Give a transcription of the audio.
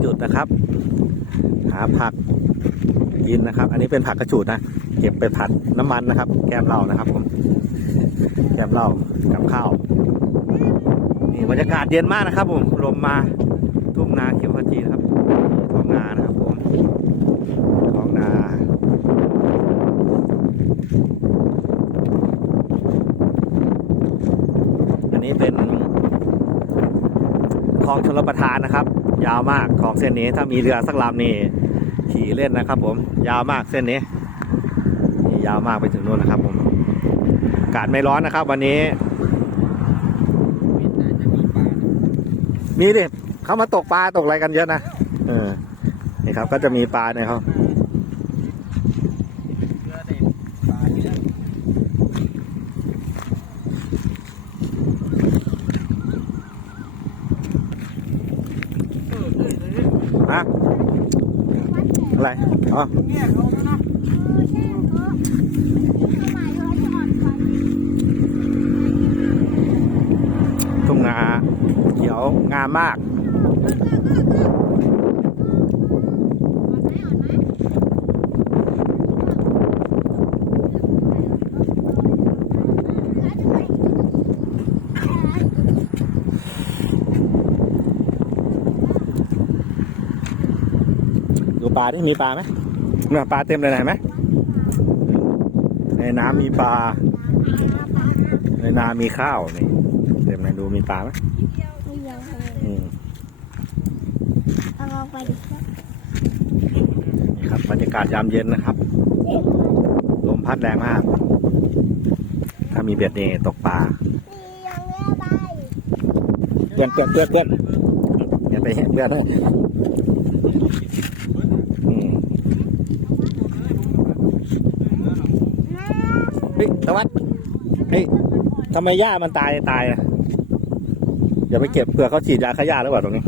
หยุดนะครับ หาผักกินนะครับ อันนี้เป็นผักกระจูดนะเก็บไปผัดน้ำมันนะครับ แกมเหล้านะครับผมแกมเหล้ากับข้าวนี่บรรยากาศเย็นมากนะครับ ผมลมมาทุ่งนาเขียวขจีนะครับท้องนานะครับผมท้องนาอันนี้เป็นคลองชลประทานนะครับ ยาวมากของเส้นนี้ถ้ามีเรือสักลำนี่ขี่เล่นนะครับ ผมยาวมากเส้นนี้นี่ยาวมากไปถึงนู้นนะครับ ผมอากาศไม่ร้อนนะครับ วันนี้ มีดิเขามาตกปลาตกอะไรกันเยอะนะเออนี่ครับก็จะมีปลาในเขา ฮะอะไรอ๋อทุ่งนาเขียวงามมาก ปลาที่มีปลาไหมน่ะปลาเต็มเลยนะเห็นไหมในน้ำมีปลา ในนามีข้าวนี่เต็มเลยดูมีปลาไหมอืมเอาลงไปดินี่ครับบรรยากาศยามเย็นนะครับ ลมพัดแรงมาก ถ้ามีเบ็ดนี่ตกปลายังไม่ไปเพื่อนเพื่อนเพื่อนเพื่อนอย่าไปเพื่อนนะอืม เฮ้ยตะวัดเฮ้ยทำไมหญ้ามันตายตายอะอย่าไปเก็บเผื่อเขาฉีดยาฆ่าหญ้าหรือเปล่าตรงนี้